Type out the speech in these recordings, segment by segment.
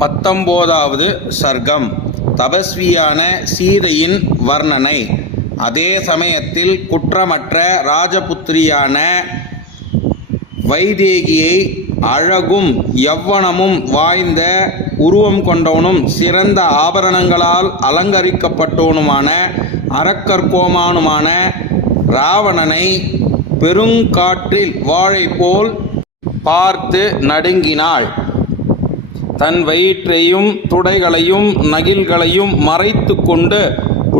19வது சர்க்கம். தபஸ்வியான சீதையின் வர்ணனை. அதே சமயத்தில் குற்றமற்ற ராஜபுத்திரியான வைதேகியை அழகும் யவ்வனமும் வாய்ந்த உருவம் கொண்டவனும் சிறந்த ஆபரணங்களால் அலங்கரிக்கப்பட்டவனுமான அரக்கர்கோமானுமான ராவணனை பெருங்காற்றில் வாழை போல் பார்த்து நடுங்கினாள். தன் வயிற்றையும் துடைகளையும் நகில்களையும் மறைத்து கொண்டு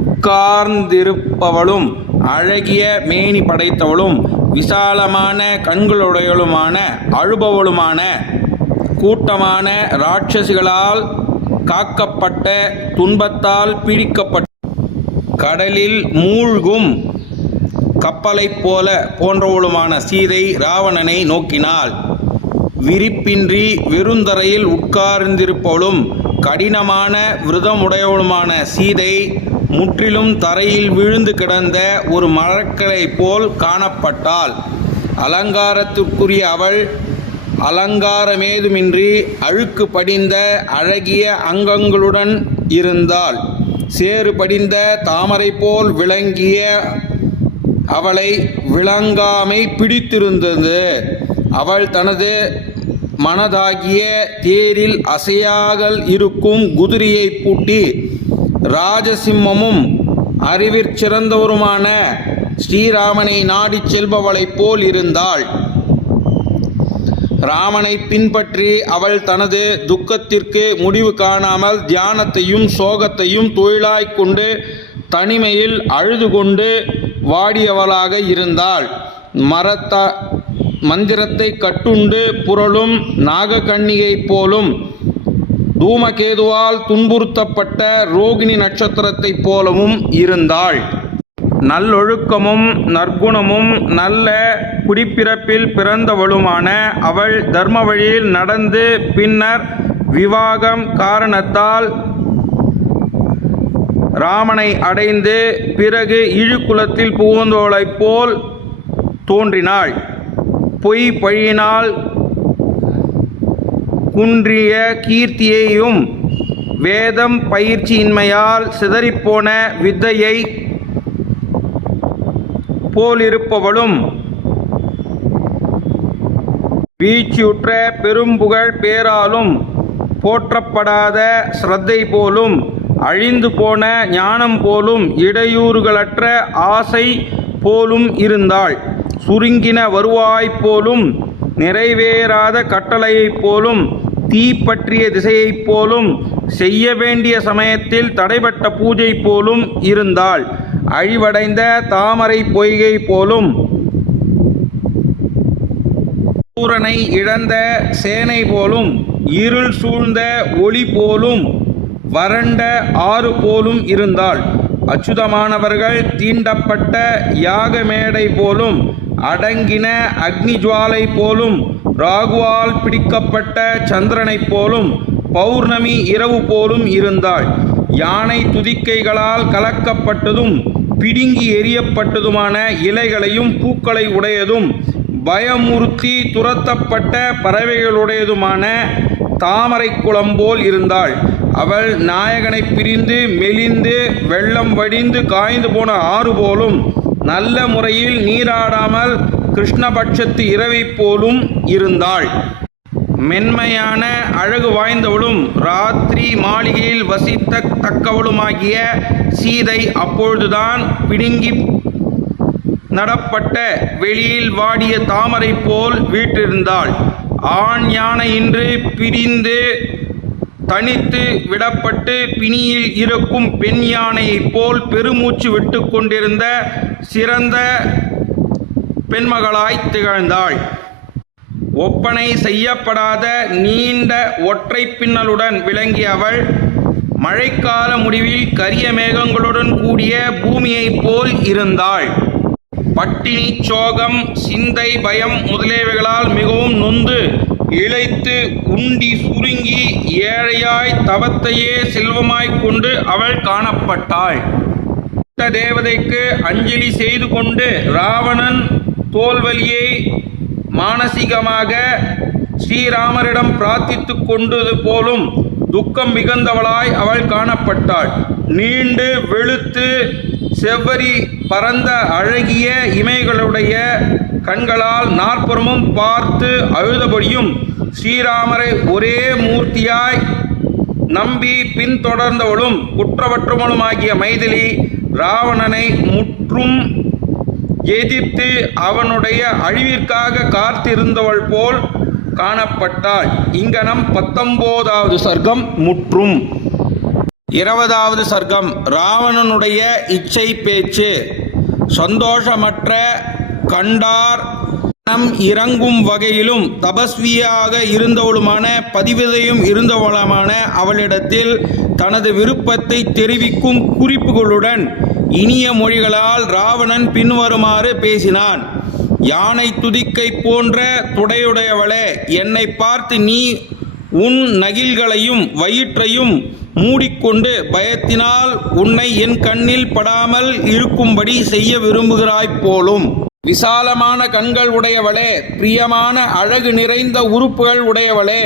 உட்கார்ந்திருப்பவளும் அழகிய மேனி படைத்தவளும் விசாலமான கண்களுடையவளுமான அழுபவளுமான கூட்டமான ராட்சசிகளால் காக்கப்பட்ட துன்பத்தால் பிடிக்கப்பட்ட கடலில் மூழ்கும் கப்பலைப் போன்றவளுமான சீதை ராவணனை நோக்கினாள். விரிப்பின்றி வெறுந்தரையில் உட்கார்ந்திருப்பவளும் கடினமான விரதமுடையவளுமான சீதை முற்றிலும் தரையில் விழுந்து கிடந்த ஒரு மரக்கலை போல் காணப்பட்டாள். அலங்காரத்திற்குரிய அவள் அலங்காரமேதுமின்றி அழுக்கு படிந்த அழகிய அங்கங்களுடன் இருந்தாள். சேறு படிந்த தாமரை போல் விளங்கிய அவளை விளங்காமை பிடித்திருந்தது. அவள் தனது மனதாகிய தேரில் அசையாகல் இருக்கும் குதிரையை பூட்டி ராஜசிம்மமும் அறிவிற்சிறந்தவருமான ஸ்ரீராமனை நாடி செல்பவளைப் போல் இருந்தாள். ராமனை பின்பற்றி அவள் தனது துக்கத்திற்கு முடிவு காணாமல் தியானத்தையும் சோகத்தையும் தொழிலாய்க் கொண்டு தனிமையில் அழுது கொண்டு வாடியவளாக இருந்தாள். மந்திரத்தை கட்டுண்டு புரளும் நாகக்கண்ணிகை போலும் தூமகேதுவால் துன்புறுத்தப்பட்ட ரோகிணி நட்சத்திரத்தைப் போலவும் இருந்தாள். நல்லொழுக்கமும் நற்குணமும் நல்ல குடிப்பிறப்பில் பிறந்தவளுமான அவள் தர்ம வழியில் நடந்து பின்னர் விவாகம் காரணத்தால் ராமனை அடைந்து பிறகு இழுக்குலத்தில் புகுந்தவளைப் போல் தோன்றினாள். பொய் பழியினால் குன்றிய கீர்த்தியையும் வேதம் பயிற்சியின்மையால் சிதறிப்போன வித்தையை போலிருப்பவளும் வீழ்ச்சியுற்ற பெரும்புகழ் பேராலும் போற்றப்படாத ஸ்ரத்தை போலும் அழிந்து போன ஞானம் போலும் இடையூறுகளற்ற ஆசை போலும் இருந்தாள். சுருங்கின வருவாய்ப் போலும் நிறைவேறாத கட்டளையைப் போலும் தீப்பற்றிய திசையைப் போலும் செய்ய வேண்டிய சமயத்தில் தடைபட்ட பூஜை போலும் இருந்தாள். அழிவடைந்த தாமரை பொய்கை போலும் சூரனை இழந்த சேனை போலும் இருள் சூழ்ந்த ஒளி போலும் வறண்ட ஆறு போலும் இருந்தாள். அச்சுதமானவர்கள் தீண்டப்பட்ட யாக மேடை போலும் அடங்கின அக்னி ஜுவாலை போலும் ராகுவால் பிடிக்கப்பட்ட சந்திரனைப் போலும் பௌர்ணமி இரவு போலும் இருந்தாள். யானை துதிக்கைகளால் கலக்கப்பட்டதும் பிடுங்கி எறியப்பட்டதுமான இலைகளையும் பூக்களை உடையதும் பயமுறுத்தி துரத்தப்பட்ட பறவைகளுடையதுமான தாமரை குளம் போல் இருந்தாள். அவள் நாயகனை பிரிந்து மெலிந்து வெள்ளம் வடிந்து காய்ந்து போன ஆறு போலும் நல்ல முறையில் நீராடாமல் கிருஷ்ணபட்சத்து இரவை போலும் இருந்தாள். மென்மையான அழகு வாய்ந்தவளும் ராத்திரி மாளிகையில் வசித்த தக்கவளுமாகிய சீதை அப்பொழுதுதான் பிடுங்கி நடப்பட்ட வெளியில் வாடிய தாமரை போல் வீற்றிருந்தாள். ஆண் யானை இன்று பிரிந்து தனித்து விடப்பட்டு பிணியில் இருக்கும் பெண் யானையைப் போல் பெருமூச்சு விட்டு கொண்டிருந்த சிறந்த பெண்மகளாய் திகழ்ந்தாள். ஒப்பனை செய்யப்படாத நீண்ட ஒற்றை பின்னலுடன் விளங்கிய அவள் மழைக்கால முடிவில் கரிய மேகங்களுடன் கூடிய பூமியைப் போல் இருந்தாள். பட்டினி சோகம் சிந்தை பயம் முதலியவைகளால் மிகவும் நொந்து இழைத்து உண்டி சுருங்கி ஏழையாய் தவத்தையே செல்வமாய்க் கொண்டு அவள் காணப்பட்டாள். தேவதைக்கு அஞ்சலி செய்து கொண்டு ராவணன் தோல்வலியை மானசீகமாக ஸ்ரீராமரிடம் பிரார்த்தித்து கொண்டது போலும் துக்கம் மிகுந்தவளாய் அவள் காணப்பட்டாள். நீண்டு வெளுத்து செவ்வரி பரந்த அழகிய இமைகளுடைய கண்களால் நாற்புறமும் பார்த்து அழுதபடியும் ஸ்ரீராமரை ஒரே மூர்த்தியாய் நம்பி பின்தொடர்ந்தவளும் குற்றவற்றவளுமாகிய மைதிலி ராவணனை முற்றும் எதிர்த்து அவனுடைய அழிவிற்காக காத்திருந்தவள் போல் காணப்பட்டாள். இங்கனம் 19வது சர்க்கம் முற்றும். 20வது சர்க்கம் ராவணனுடைய இச்சை பேச்சு. சந்தோஷமற்ற கண்டார் மனம் இறங்கும் வகையிலும் தபஸ்வியாக இருந்தவளுமான பதிவிதையும் இருந்தவளுமான அவளிடத்தில் தனது விருப்பத்தை தெரிவிக்கும் குறிப்புகளுடன் இனிய மொழிகளால் ராவணன் பின்வருமாறு பேசினான். யானை துதிக்கை போன்ற துடையுடையவளே, என்னை பார்த்து நீ உன் நகில்களையும் வயிற்றையும் மூடிக்கொண்டு பயத்தினால் உன்னை என் கண்ணில் படாமல் இருக்கும்படி செய்ய விரும்புகிறாய் போலும். விசாலமான கண்கள் உடையவளே, பிரியமான அழகு நிறைந்த உறுப்புகள் உடையவளே,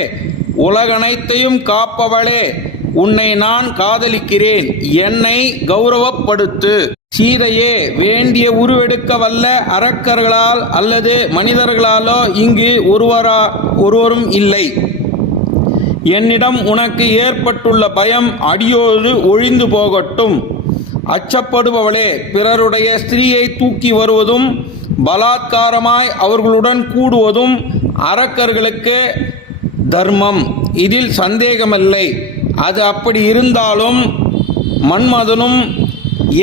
உலகனைத்தையும் காப்பவளே, உன்னை நான் காதலிக்கிறேன், என்னை கௌரவப்படுத்து. சீதையே, வேண்டிய உருவெடுக்க வல்ல அரக்கர்களால் அல்லது மனிதர்களாலோ இங்கு ஒருவரும் இல்லை. என்னிடம் உனக்கு ஏற்பட்டுள்ள பயம் அடியோடு ஒழிந்து போகட்டும். அச்சப்படுபவளே, பிறருடைய ஸ்திரீயை தூக்கி வருவதும் பலாத்காரமாய் அவர்களுடன் கூடுவதும் அரக்கர்களுக்கு தர்மம், இதில் சந்தேகமில்லை. அது அப்படி இருந்தாலும் மன்மதனும்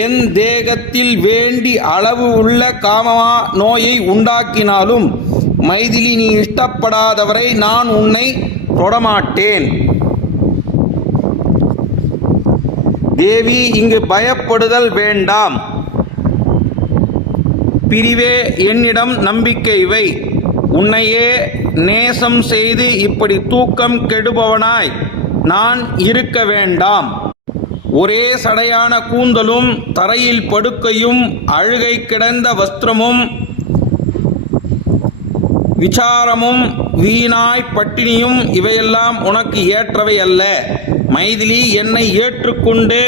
என் தேகத்தில் வேண்டி அளவு உள்ள காமமா நோயை உண்டாக்கினாலும் மைதிலி நீ இஷ்டப்படாதவரை நான் உன்னை தொடமாட்டேன். தேவி, இங்கு பயப்படுதல் வேண்டாம். பிரிவே, என்னிடம் நம்பிக்கை வை. உன்னையே நேசம் செய்து இப்படி தூக்கம் கெடுபவனாய் நான் இருக்க வேண்டாம். ஒரே சடையான கூந்தலும் தரையில் படுக்கையும் அழுகை கிடந்த வஸ்திரமும் விசாரமும் வீணாய் பட்டினியும் இவையெல்லாம் உனக்கு ஏற்றவை அல்ல. மைதிலி, என்னை ஏற்றுக்கொண்டு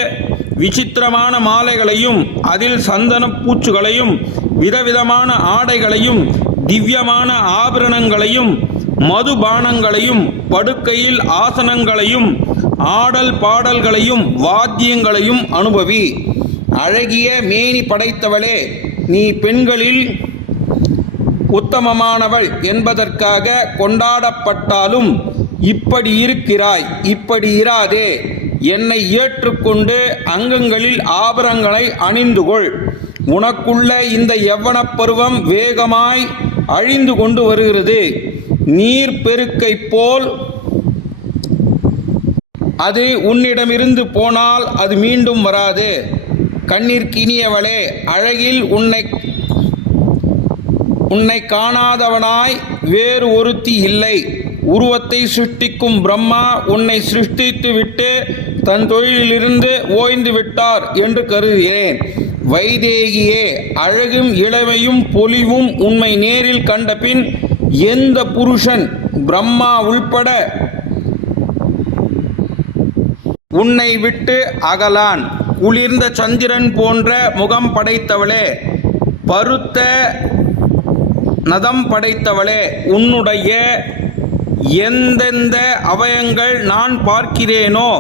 விசித்திரமான மாலைகளையும் அதில் சந்தன பூச்சுகளையும் விதவிதமான ஆடைகளையும் திவ்யமான ஆபரணங்களையும் மதுபானங்களையும் படுக்கையில் ஆசனங்களையும் ஆடல் பாடல்களையும் வாத்தியங்களையும் அனுபவி. அழகிய மேனி படைத்தவளே, நீ பெண்களில் உத்தமமானவள் என்பதற்காக கொண்டாடப்பட்டாலும் இப்படி இருக்கிறாய். இப்படி இராதே. என்னை ஏற்றுக்கொண்டு அங்கங்களில் ஆபரணங்களை அணிந்துகொள். உனக்குள்ள இந்த யவ்வனப் பருவம் வேகமாய் அழிந்து கொண்டு வருகிறது. நீர் பெருக்கை போல் அது உன்னிடமிருந்து போனால் அது மீண்டும் வராது. கண்ணிற்கினியவளே, அழகில் உன்னை காணாதவனாய் வேறு ஒருத்தி இல்லை. உருவத்தை சிருஷ்டிக்கும் பிரம்மா உன்னை சிருஷ்டித்து விட்டு தன் தொழிலிலிருந்து ஓய்ந்து விட்டார் என்று கருதுகிறேன். வைதேகியே, அழகும் இளமையும் பொலிவும் உண்மை நேரில் கண்டபின் எந்த புருஷன் பிரம்மா உள்பட உன்னை விட்டு அகலான்? குளிர்ந்த சந்திரன் போன்ற முகம் படைத்தவளே, பருத்த நதம் படைத்தவளே, உன்னுடைய எந்தெந்த அவயங்கள் நான் பார்க்கிறேனோ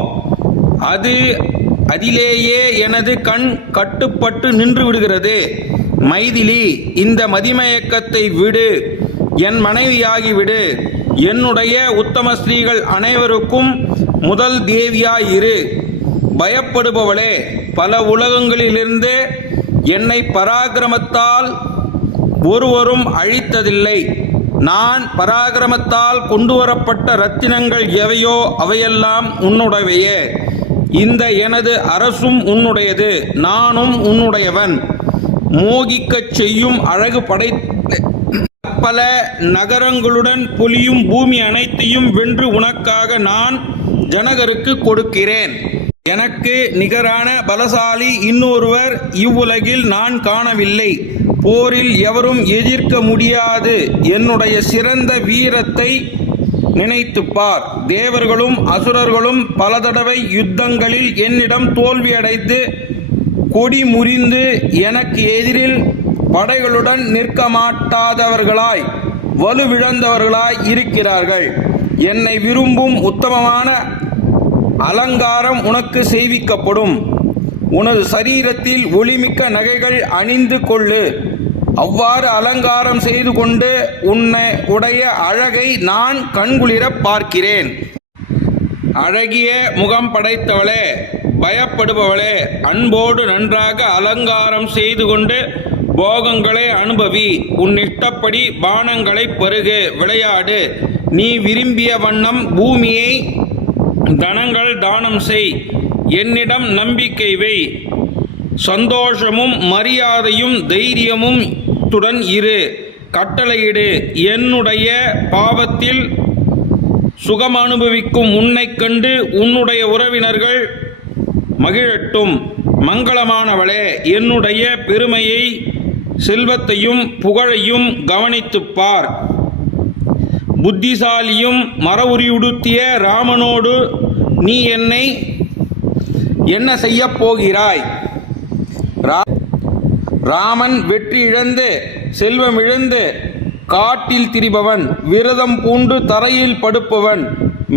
அதிலேயே எனது கண் கட்டுப்பட்டு நின்று விடுகிறது. மைதிலி, இந்த மதிமயக்கத்தை விடு, என் மனைவியாகிவிடு. என்னுடைய உத்தம ஸ்திரீகள் அனைவருக்கும் முதல் தேவியாயிரு. பயப்படுபவளே, பல உலகங்களிலிருந்து என்னை பராக்கிரமத்தால் ஒருவரும் அழித்ததில்லை. நான் பராக்கிரமத்தால் கொண்டு வரப்பட்ட ரத்தினங்கள் எவையோ அவையெல்லாம் உன்னுடையவையே. இந்த எனது அரசும் உன்னுடையது, நானும் உன்னுடையவன். மோகிக்கச் செய்யும் அழகு பல நகரங்களுடன் பொலியும் பூமி அனைத்தையும் வென்று உனக்காக நான் ஜனகருக்கு கொடுக்கிறேன். எனக்கு நிகரான பலசாலி இன்னொருவர் இவ்வுலகில் நான் காணவில்லை. போரில் எவரும் எதிர்க்க முடியாது. என்னுடைய சிறந்த வீரத்தை நினைத்துப் பார். தேவர்களும் அசுரர்களும் பல தடவை யுத்தங்களில் என்னிடம் தோல்வியடைந்து கொடி முறிந்து எனக்கு எதிரில் படைகளுடன் நிற்க மாட்டாதவர்களாய் வலுவிழந்தவர்களாய் இருக்கிறார்கள். என்னை விரும்பும் உத்தமமான அலங்காரம் உனக்கு செய்விக்கப்படும். உனது சரீரத்தில் ஒளிமிக்க நகைகள் அணிந்து கொள்ளு. அவ்வாறு அலங்காரம் செய்து கொண்டு உடைய அழகை நான் கண்குளிரப் பார்க்கிறேன். அழகிய முகம் படைத்தவளே, பயப்படுபவளே, அன்போடு நன்றாக அலங்காரம் செய்து கொண்டு போகங்களை அனுபவி. உன் இஷ்டப்படி பானங்களை பருகு, விளையாடு. நீ விரும்பிய வண்ணம் பூமியை தனங்கள் தானம் செய். என்னிடம் நம்பிக்கை வை. சந்தோஷமும் மரியாதையும் தைரியமும் துடன் இரு. கட்டளையிடு. என்னுடைய பாவத்தில் சுகம் அனுபவிக்கும் உன்னைக் கண்டு உன்னுடைய உறவினர்கள் மகிழட்டும். மங்களமானவளே, என்னுடைய பெருமையை செல்வத்தையும் புகழையும் கவனித்துப் பார். புத்திசாலியும் மரவுரியுடுத்திய ராமனோடு நீ என்ன செய்யப் போகிறாய்? ராமன் வெற்றி இழந்து செல்வமிழந்து காட்டில் திரிபவன், விரதம் பூண்டு தரையில் படுப்பவன்,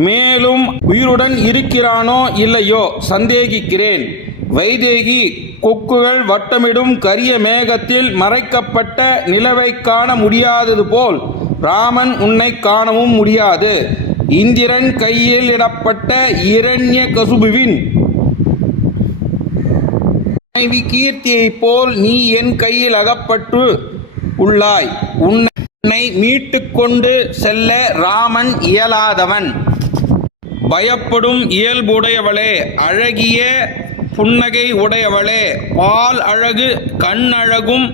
மேலும் உயிருடன் இருக்கிறானோ இல்லையோ சந்தேகிக்கிறேன். வைதேகி கொக்குகள் வட்டமிடும் கரிய மேகத்தில் மறைக்கப்பட்ட நிலவை காண முடியாதது போல் ராமன் உன்னை காணவும் முடியாது. இந்திரன் கையில் இடப்பட்ட இரண்ய கசுபுவின் மனைவி கீர்த்தியைப் போல் நீ என் கையில் அகப்பட்டு உள்ளாய். உன்னை மீட்டு கொண்டு செல்ல ராமன் இயலாதவன். பயப்படும் இயல்புடையவளே, அழகிய புன்னகை உடையவளே, பால் அழகு கண்ணழகும்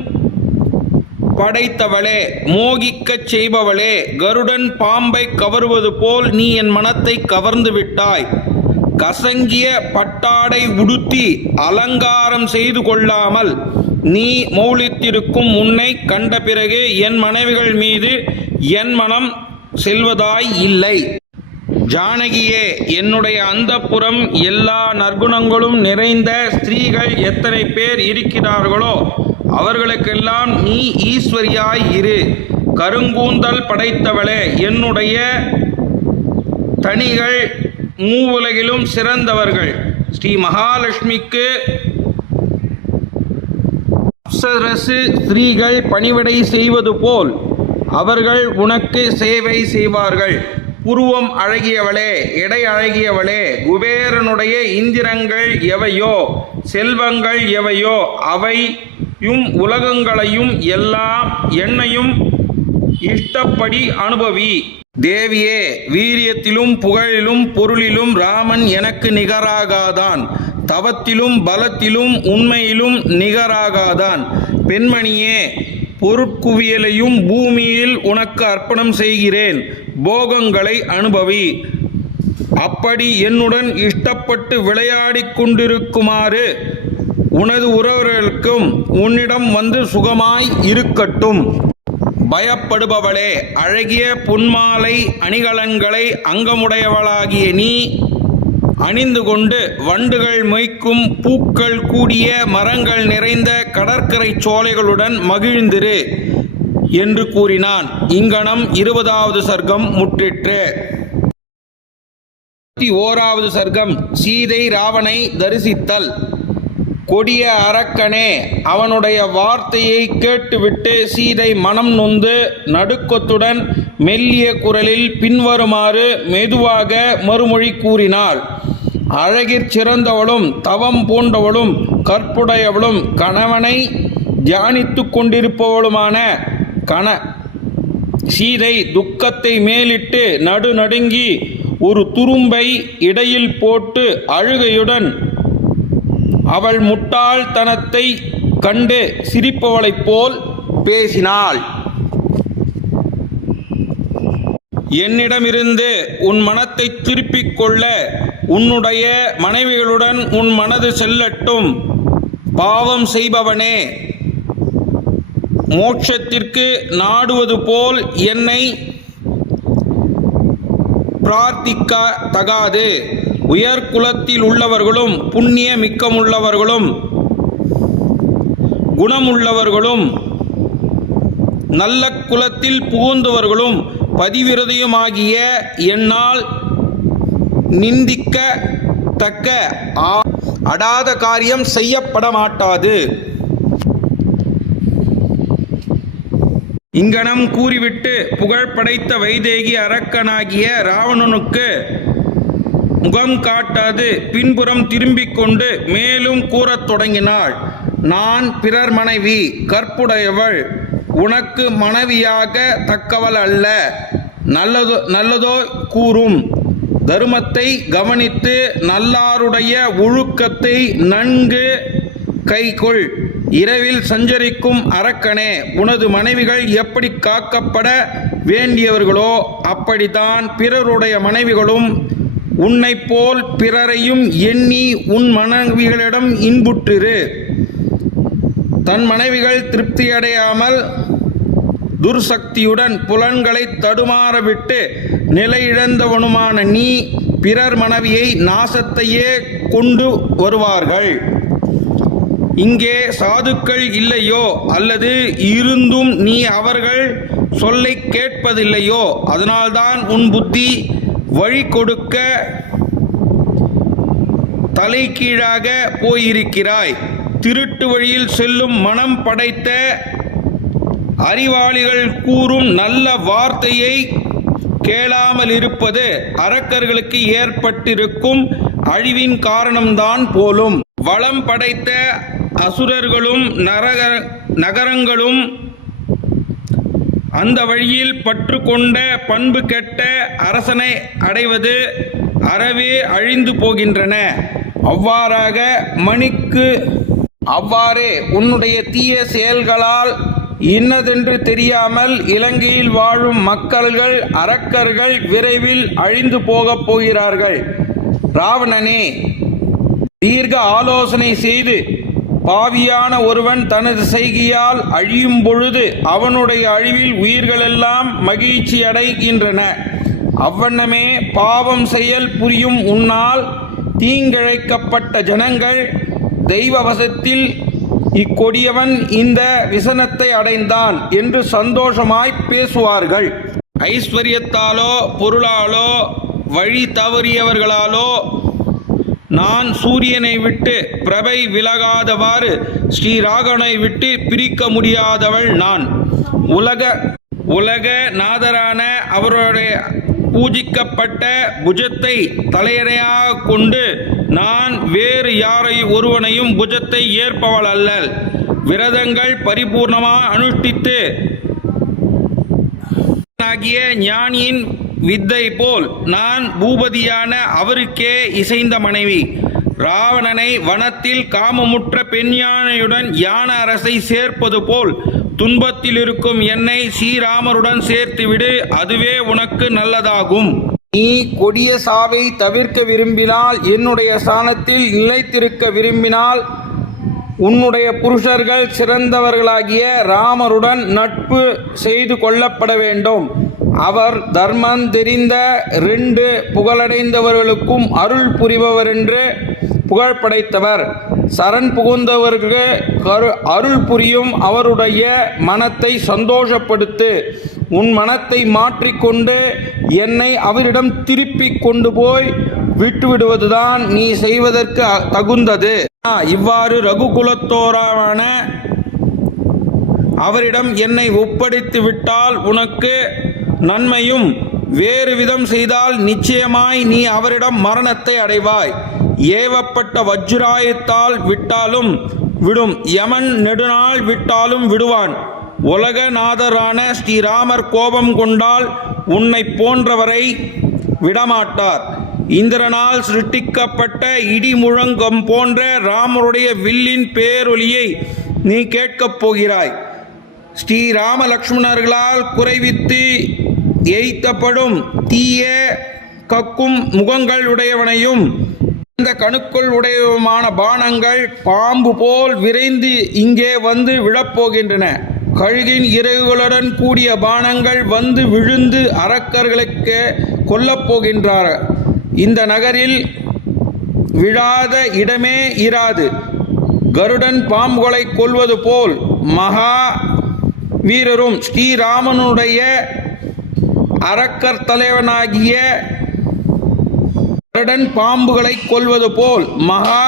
படைத்தவளே, மோகிக்கச் செய்பவளே, கருடன் பாம்பை கவருவது போல் நீ என் மனத்தை கவர்ந்து விட்டாய். கசங்கிய பட்டாடை உடுத்தி அலங்காரம் செய்து கொள்ளாமல் நீ மௌலித்திருக்கும் உன்னை கண்ட பிறகு என் மனைவிகள் மீது என் மனம் செல்வதாய் இல்லை. ஜானகியே, என்னுடைய அந்தப்புறம் எல்லா நற்குணங்களும் நிறைந்த ஸ்திரீகள் எத்தனை பேர் இருக்கிறார்களோ அவர்களுக்கெல்லாம் நீ ஈஸ்வரியாய் இரு. கருங்கூந்தல் படைத்தவளே, என்னுடைய தனிகள் மூவுலகிலும் சிறந்தவர்கள். ஸ்ரீ மகாலட்சுமிக்கு அப்சரசு ஸ்திரீகள் பணிவிடை செய்வது போல் அவர்கள் உனக்கு சேவை செய்வார்கள். புருவம் அழகியவளே, எடை அழகியவளே, குபேரனுடைய இந்திரங்கள் எவையோ செல்வங்கள் எவையோ அவையும் உலகங்களையும் எல்லாம் என்னையும் இஷ்டப்படி அனுபவி. தேவியே, வீரியத்திலும் புகழிலும் பொருளிலும் ராமன் எனக்கு நிகராகாதான். தவத்திலும் பலத்திலும் உண்மையிலும் நிகராகாதான். பெண்மணியே, பொருட்குவியலையும் பூமியில் உனக்கு அர்ப்பணம் செய்கிறேன். போகங்களை அனுபவி. அப்படி என்னுடன் இஷ்டப்பட்டு விளையாடிக் கொண்டிருக்குமாறு உனது உறவர்களுக்கும் உன்னிடம் வந்து சுகமாய் இருக்கட்டும். பயப்படுபவளே, அழகிய புன்மாலை அணிகலன்களை அங்கமுடையவளாகிய நீ அணிந்து கொண்டு வண்டுகள் மொய்க்கும் பூக்கள் கூடிய மரங்கள் நிறைந்த கடற்கரை சோலைகளுடன் மகிழ்ந்திரு என்று கூறினான். இங்கனம் 20வது சர்க்கம் முற்றிற்று. 21வது சர்க்கம் சீதை ராவனை தரிசித்தல். கொடிய அரக்கனே, அவனுடைய வார்த்தையை கேட்டுவிட்டு சீதை மனம் நொந்து நடுக்கத்துடன் மெல்லிய குரலில் பின்வருமாறு மெதுவாக மறுமொழி கூறினாள். அழகிற் சிறந்தவளும் தவம் பூண்டவளும் கற்புடையவளும் கணவனை தியானித்து கொண்டிருப்பவளுமான சீதை துக்கத்தை மேலிட்டு நடுநடுங்கி ஒரு துரும்பை இடையில் போட்டு அழுகையுடன் அவள் முட்டாள்தனத்தை கண்டு சிரிப்பவளைப் போல் பேசினாள். என்னிடமிருந்து உன் மனத்தை திருப்பிக் கொள்ள உன்னுடைய மனைவிகளுடன் உன் மனது செல்லட்டும். பாவம் செய்பவனே, மோட்சத்திற்கு நாடுவது போல் என்னை பிரார்த்திக்க தகாது. உயர் குலத்தில் உள்ளவர்களும் புண்ணிய மிக்கமுள்ளவர்களும் குணமுள்ளவர்களும் நல்ல குலத்தில் புகுந்தவர்களும் பதிவிரதையுமாகிய என்னால் நிந்திக்கத்தக்க அடாத காரியம் செய்யப்பட மாட்டாது. இங்கனம் கூறிவிட்டு புகழ் படைத்த வைதேகி அரக்கனாகிய ராவணனுக்கு முகம் காட்டாது பின்புறம் திரும்பிக் கொண்டு மேலும் கூறத் தொடங்கினாள். நான் பிறர் மனைவி, கற்புடையவள், உனக்கு மனைவியாக தக்கவள் அல்ல. நல்லதோ கூறும் தருமத்தை கவனித்து நல்லாருடைய ஒழுக்கத்தை நன்கு கைக்கொள். இரவில் சஞ்சரிக்கும் அரக்கனே, உனது மனைவிகள் எப்படி காக்கப்பட வேண்டியவர்களோ அப்படித்தான் பிறருடைய மனைவிகளும் உன்னைப் போல் பிறரையும் எண்ணி உன் மனைவிகளிடம் இன்புற்றிரு. தன் மனைவிகள் திருப்தியடையாமல் துர்சக்தியுடன் புலன்களை தடுமாற விட்டு நிலையிழந்தவனுமான நீ பிறர் மனைவியை நாசத்தையே கொண்டு வருவார்கள். இங்கே சாதுக்கள் இல்லையோ, அல்லது இருந்தும் நீ அவர்கள் சொல்லை கேட்பதில்லையோ? அதனால்தான் உன் புத்தி வழி கொடுக்க தலைகீழாக போயிருக்கிறாய். திருட்டு வழியில் செல்லும் மனம் படைத்த அறிவாளிகள் கூறும் நல்ல வார்த்தையை கேளாமல் இருப்பது அரக்கர்களுக்கு ஏற்பட்டிருக்கும் அழிவின் காரணம்தான் போலும். வளம் படைத்த அசுரர்களும் நகரங்களும் அந்த வழியில் பற்று கொண்ட பண்பு கெட்ட அரசனை அடைவது அறவே அழிந்து போகின்றன. அவ்வாறே உன்னுடைய தீய செயல்களால் இன்னதென்று தெரியாமல் இலங்கையில் வாழும் மக்கள்கள் அரக்கர்கள் விரைவில் அழிந்து போகப் போகிறார்கள். ராவணனே, தீர்க்க ஆலோசனை செய்து பாவியான ஒருவன் தனது செய்கையால் அழியும் பொழுது அவனுடைய அழிவில் உயிர்களெல்லாம் மகிழ்ச்சி அடைகின்றன. அவ்வண்ணமே பாவம் செயல் புரியும் உன்னால் தீங்கிழைக்கப்பட்ட ஜனங்கள் தெய்வவசத்தில் இக்கொடியவன் இந்த விசனத்தை அடைந்தான் என்று சந்தோஷமாய் பேசுவார்கள். ஐஸ்வர்யத்தாலோ பொருளாலோ வழி தவறியவர்களாலோ நான் சூரியனை விட்டு பிரபை விலகாதவாறு ஸ்ரீராகவனை விட்டு பிரிக்க முடியாதவள் நான். உலக நாதரான அவருடைய பூஜிக்கப்பட்ட புஜத்தை தலையணையாக கொண்டு நான் வேறு ஒருவனையும் புஜத்தை ஏற்பவள் அல்லல். விரதங்கள் பரிபூர்ணமாக அனுஷ்டித்து ஞானியின் வித்தை போல் நான் பூபதியான அவருக்கே இசைந்த மனைவி. ராவணனை வனத்தில் காமமுற்ற பெண் யானையுடன் யான அரசை சேர்ப்பது போல் துன்பத்தில் இருக்கும் என்னை ஸ்ரீராமருடன் சேர்த்துவிடு, அதுவே உனக்கு நல்லதாகும். நீ கொடிய சாவை தவிர்க்க விரும்பினால், என்னுடைய ஸ்தானத்தில் நிலைத்திருக்க விரும்பினால், உன்னுடைய புருஷர்கள் சிறந்தவர்களாகிய ராமருடன் நட்பு செய்து கொள்ளப்பட வேண்டும். அவர் தர்மம் தெரிந்த 2 புகழடைந்தவர்களுக்கும் அருள் புரிபவர் என்று புகழ் படைத்தவர். சரண் புகுந்தவர்களுக்கு அருள் புரியும் அவருடைய மனத்தை சந்தோஷப்படுத்து. உன் மனத்தை மாற்றிக்கொண்டு என்னை அவரிடம் திருப்பி கொண்டு போய் விட்டுவிடுவதுதான் நீ செய்வதற்கு தகுந்தது. இவ்வாறு ரகுகுலத்தோரான அவரிடம் என்னை ஒப்படைத்து விட்டால் உனக்கு நன்மையும், வேறு விதம் செய்தால் நிச்சயமாய் நீ அவரிடம் மரணத்தை அடைவாய். ஏவப்பட்ட வஜ்ராயத்தால் விட்டாலும் விடும், யமன் நெடுநாள் விட்டாலும் விடுவான். உலகநாதரான ஸ்ரீராமர் கோபம் கொண்டால் உன்னை போன்றவரை விடமாட்டார். இந்திரனால் சிருஷ்டிக்கப்பட்ட இடி முழங்கம் போன்ற ராமருடைய வில்லின் பேரொலியை நீ கேட்கப் போகிறாய். ஸ்ரீராம லக்ஷ்மணர்களால் குறைவித்து எய்த்தப்படும் தீய கக்கும் முகங்கள் உடையவனையும் இந்த கணுக்கள் உடையவுமான பானங்கள் பாம்பு போல் விரைந்து இங்கே வந்து விழப்போகின்றன. கழுகின் இறகுகளுடன் கூடிய பானங்கள் வந்து விழுந்து அரக்கர்களுக்கு கொல்லப் போகின்றார். இந்த நகரில் விழாத இடமே இராது. கருடன் பாம்புகளை கொல்வது போல் மகா வீரரும் ஸ்ரீராமனுடைய அரக்கர் தலைவனாகிய கருடன் பாம்புகளை கொல்வது போல் மகா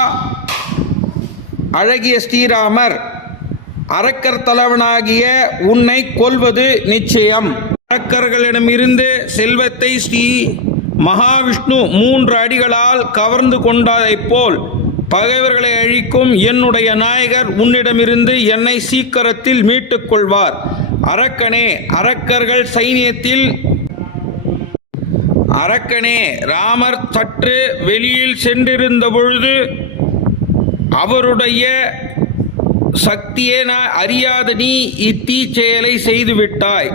அழகிய ஸ்ரீராமர் அரக்கர் தலைவனாகிய உன்னை கொல்வது நிச்சயம். அரக்கர்களிடமிருந்து செல்வத்தை ஸ்ரீ மகாவிஷ்ணு 3 அடிகளால் கவர்ந்து கொண்டதைப் போல் பகைவர்களை அழிக்கும் என்னுடைய நாயகர் உன்னிடமிருந்து என்னை சீக்கிரத்தில் மீட்டுக் கொள்வார். அரக்கனே, அரக்கனே, ராமர் சற்று வெளியில் சென்றிருந்த பொழுது அவருடைய சக்தியே நான் அறியாத நீ இத்தீச்செயலை செய்துவிட்டாய்.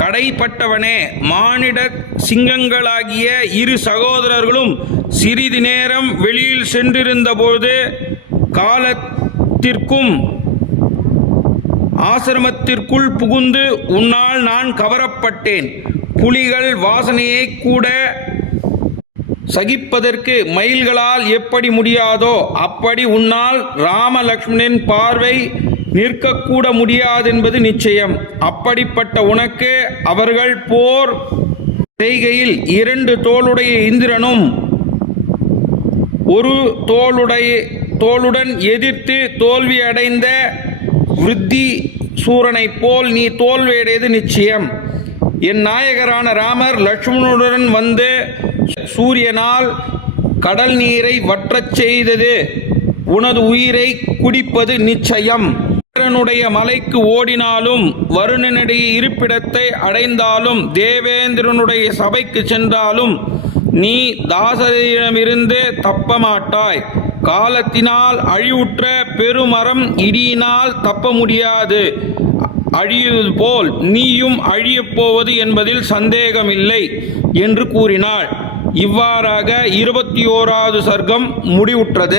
கடைப்பட்டவனே, மானிட சிங்கங்களாகிய 2 சகோதரர்களும் சிறிது நேரம் வெளியில் சென்றிருந்தபோது காலத்திற்கும் ஆசிரமத்திற்குள் புகுந்து உன்னால் நான் கவரப்பட்டேன். புலிகள் வாசனையை கூட சகிப்பதற்கு மயில்களால் எப்படி முடியாதோ அப்படி உன்னால் ராம லக்ஷ்மணன் பார்வை நிற்கக்கூட முடியாதென்பது நிச்சயம். அப்படிப்பட்ட உனக்கு அவர்கள் போர் செய்கையில் 2 தோளுடைய இந்திரனும் 1 தோளுடன் எதிர்த்து தோல்வி அடைந்த விருத்தி சூரனைப் போல் நீ தோல்வியடையது நிச்சயம். என் நாயகரான ராமர் லட்சுமணனுடன் வந்து சூரியனால் கடல் நீரை வற்றச் செய்தது உனது உயிரை குடிப்பது நிச்சயம். இந்திரனுடைய மலைக்கு ஓடினாலும் வருணனுடைய இருப்பிடத்தை அடைந்தாலும் தேவேந்திரனுடைய சபைக்கு சென்றாலும் நீ தாசரிடமிருந்து தப்ப மாட்டாய். காலத்தினால் அழிவுற்ற பெருமரம் இடியினால் தப்ப முடியாது அழிவது போல் நீயும் அழியப் போவது என்பதில் சந்தேகமில்லை என்று கூறினாள். இவ்வாறாக 21வது சர்க்கம் முடிவுற்றது.